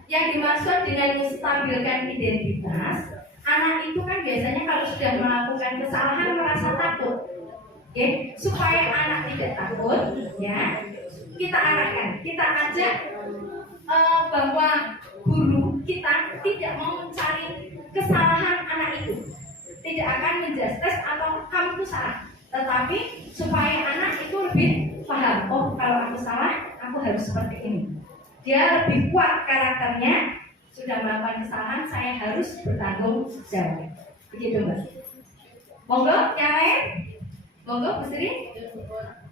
Yang dimaksud dengan menstabilkan identitas, anak itu kan biasanya kalau sudah melakukan kesalahan merasa takut. Oke, supaya anak tidak takut, ya, kita arahkan, kita ajak bahwa guru kita tidak mau mencari kesalahan anak itu, tidak akan menjustis atau kamu itu salah, tetapi supaya anak itu lebih paham, oh kalau aku salah, aku harus seperti ini. Dia lebih kuat karakternya, sudah melakukan kesalahan, saya harus bertanggung jawab. Begitu Mbak. Monggo, yang lain? Monggo, Bu Sri.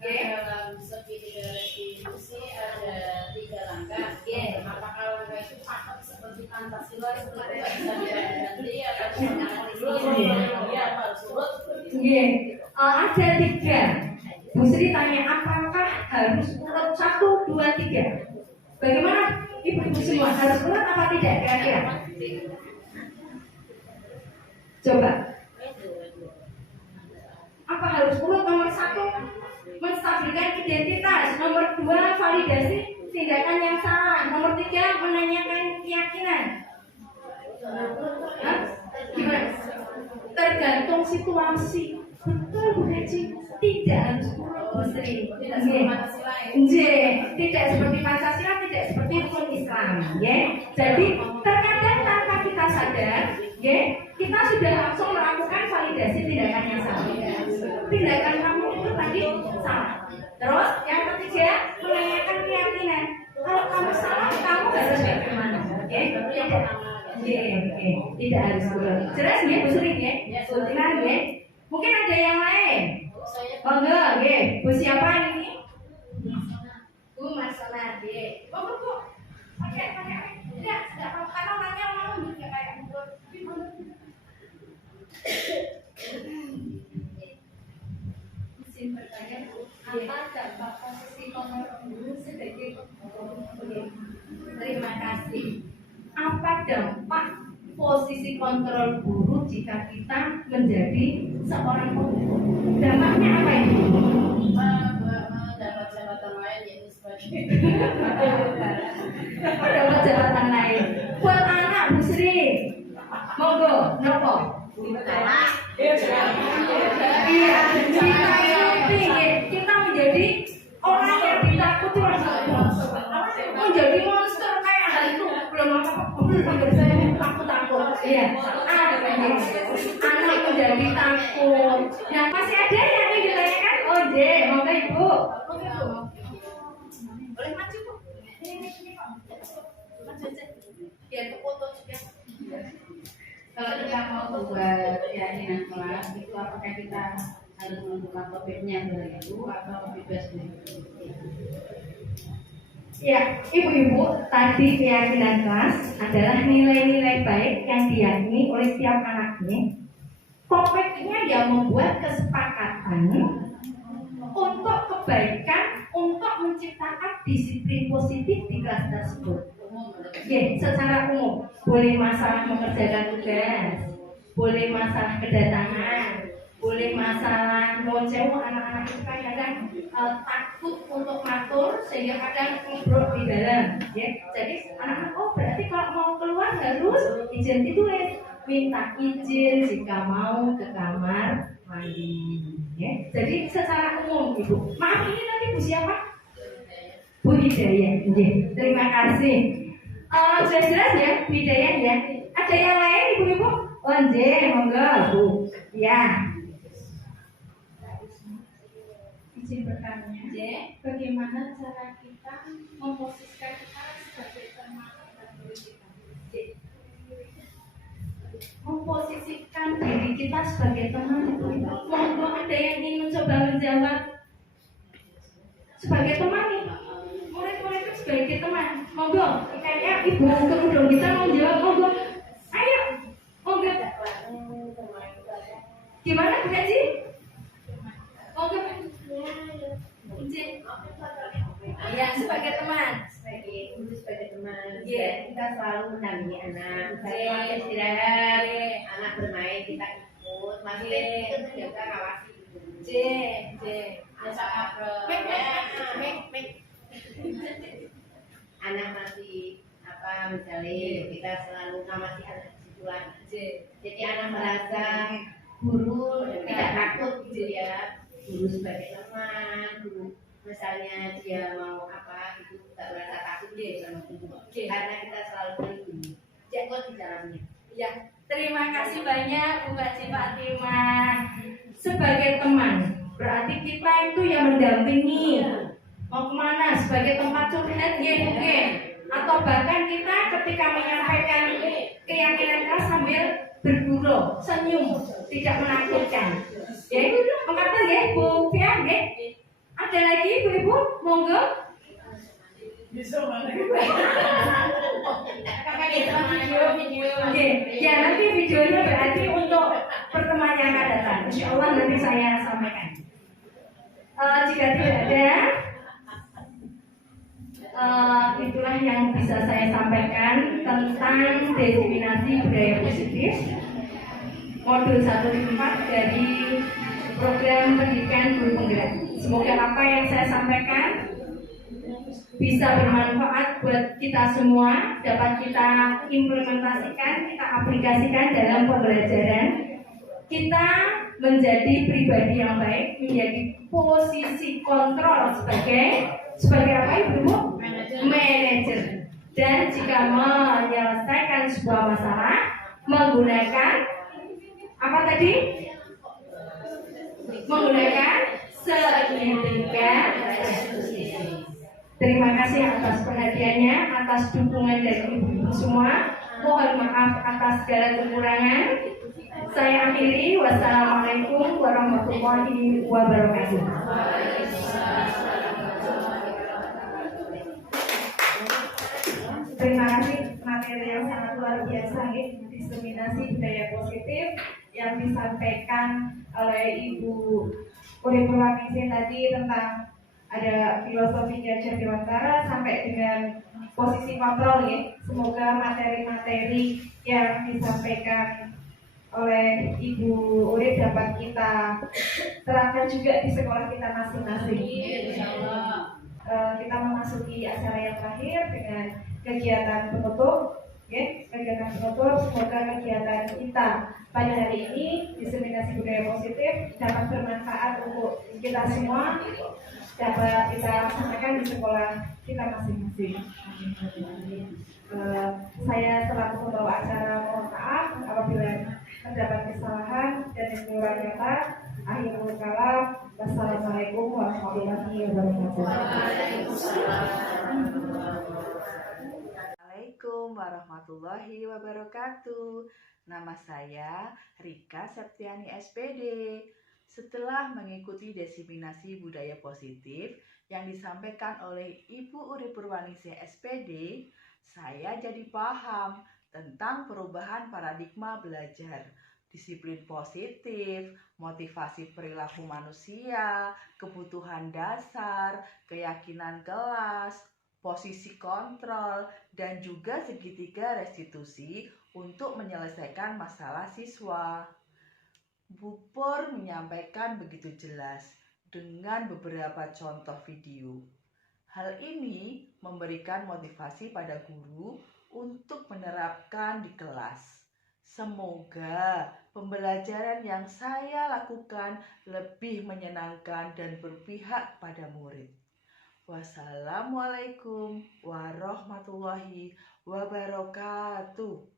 dalam segi definisi ada 3 langkah. Apakah langkah itu paket seperti Pancasila seperti itu bisa diganti atau harus turut? Ada 3. Bu Sri tanya apakah harus urut 1, 2, 3. Bagaimana ibu-ibu semua, harus urut apa tidak kira-kira? Coba. Apa harus urut? Nomor 1 menstabilkan identitas, nomor 2 validasi tindakan yang salah, nomor 3 menanyakan keyakinan. Hah? Gimana? Tergantung situasi. Betul Bu Heci, tidak harus urut Bu Sri. Tidak seperti Pancasila ya? Tidak seperti Pancasila, tidak seperti rukun Islam, ya. Jadi terkadang tanpa kita sadar, ya, kita sudah langsung melakukan validasi tindakan yang salah. Tindakan kamu itu tadi salah. Terus yang ketiga menanyakan keyakinan. Kalau kamu salah, kamu harus bagaimana? Oke, tidak harus urut. Jelas ya Bu Sri ya? Utilan ya. Mungkin ada yang lain. Monggo, nggih. Bu siapa ini? Bu Masona, nggih. Monggo Bu. Pakai. Tidak apa-apa karena orangnya mau juga kayak Bu. Izin bertanya Bu, apa dampak posisi kontrol guru sebagai guru? Terima kasih. Apa dampak posisi kontrol guru jika kita menjadi seorang pengurus? Dampaknya apa ini? Mendapat jabatan lain yaitu sebagai Dapat jabatan lain. Buat anak Bu Sri, monggo, nopo? Iya, kita menjadi orang yang ditakuti oleh menjadi monster kayak hal itu belum apa-apa. Saya takut. Iya, anak menjadi takut. Nah, masih ada yang ingin ditanyakan? Oh, monggo Ibu. Boleh maju Bu. Ini Pak. Maju aja. Biar ke foto juga. Kalau kita mau buat keyakinan kelas itu apakah kita harus membuka topiknya dulu atau bebas dulu? Ya, ibu-ibu, tadi keyakinan kelas adalah nilai-nilai baik yang diyakini oleh setiap anaknya. Topiknya yang membuat kesepakatan untuk kebaikan, untuk menciptakan disiplin positif di kelas tersebut. Ya, secara umum, boleh masalah mengerjakan tugas, boleh masalah kedatangan, boleh masalah ngocew. Anak-anak itu kan kadang takut untuk ngatur sehingga kadang ngobrol di dalam, ya. Jadi anak-anak, oh berarti kalau mau keluar harus izin ditulis, minta izin jika mau ke kamar mandi, ya. Jadi secara umum Ibu. Maaf, ini tadi Bu siapa? Bu Hidayah. Terima kasih. Jelas-jelas ya, Bu Hidayah ya. Ada yang lain Ibu-ibu? Oh monggo Bu. Ya. Izin bertanya, bagaimana cara kita memposisikan kita sebagai teman dan guru kita? Memposisikan diri kita sebagai teman itu. Monggo ada yang ingin mencoba menjawab? sebagai teman nih. Murid-murid itu sebagai teman. Monggo, kayaknya ibu kedua kita mau jawab, monggo. Ayo, monggo. Gimana Bu Haji? Monggo. Ya, sebagai teman, sebagai teman. Iya. Kita selalu mendampingi anak. Misalnya istirahat, anak bermain kita ikut, masih ikut menjaga ngawasi. Anak masih misalnya kita selalu ngawasi anak disitulah. Jadi anak merasa guru tidak takut gitu ya. Guru sebagai teman, guru misalnya dia mau gitu tidak merasa takut dia sama guru. Karena kita selalu melindungi. Jago di dalamnya. Ya, terima kasih banyak Bu Haji Fatimah. Sebagai teman, berarti kita itu yang mendampingi. Mau kemana? Sebagai tempat curhat ya mungkin. Atau bahkan kita ketika menyampaikan keyakinan kita sambil bergurau, senyum, tidak menakutkan. Ya, mengatakan ya Bu Fia, ya. Ada lagi ibu-ibu, monggo. Ya nanti videonya berarti untuk pertemuan yang akan datang. Insya Allah nanti saya sampaikan. Jika tidak ada, itulah yang bisa saya sampaikan tentang diseminasi budaya positif modul 1-4 dari program pendidikan guru penggerak. Semoga apa yang saya sampaikan bisa bermanfaat buat kita semua, dapat kita implementasikan, kita aplikasikan dalam pembelajaran. Kita menjadi pribadi yang baik, menjadi posisi kontrol sebagai apa Ibu? Manajer. Dan jika menyelesaikan sebuah masalah menggunakan apa tadi? Menggunakan segitiga restitusi. Terima kasih atas perhatiannya, atas dukungan dari ibu-ibu semua. Mohon maaf atas segala kekurangan. Saya akhiri. Wassalamualaikum warahmatullahi wabarakatuh. Terima kasih materi yang sangat luar biasa ya, diseminasi budaya positif yang disampaikan oleh Ibu Uri Purwaningsih tadi tentang ada filosofi Gajah Dewantara sampai dengan posisi kontrol ya. Semoga materi-materi yang disampaikan oleh Ibu Uri dapat kita terapkan juga di sekolah kita masing-masing. Kita memasuki acara yang terakhir dengan kegiatan penutup. Kegiatan penutup, semoga kegiatan kita pada hari ini diseminasi budaya positif dapat bermanfaat untuk kita semua, dapat kita laksanakan di sekolah kita masing-masing. Saya selaku pembawa acara mohon maaf apabila terdapat kesalahan dan kekurangan kata. Akhirul kalam. Wassalamualaikum warahmatullahi wabarakatuh. Assalamualaikum warahmatullahi wabarakatuh. Nama saya Rika Septiani SPD. Setelah mengikuti diseminasi budaya positif yang disampaikan oleh Ibu Uri Purwaningsih SPD, saya jadi paham tentang perubahan paradigma belajar, disiplin positif, motivasi perilaku manusia, kebutuhan dasar, keyakinan kelas, posisi kontrol, dan juga segitiga restitusi untuk menyelesaikan masalah siswa. Bu Pur menyampaikan begitu jelas dengan beberapa contoh video. Hal ini memberikan motivasi pada guru untuk menerapkan di kelas. Semoga pembelajaran yang saya lakukan lebih menyenangkan dan berpihak pada murid. Wassalamualaikum warahmatullahi wabarakatuh.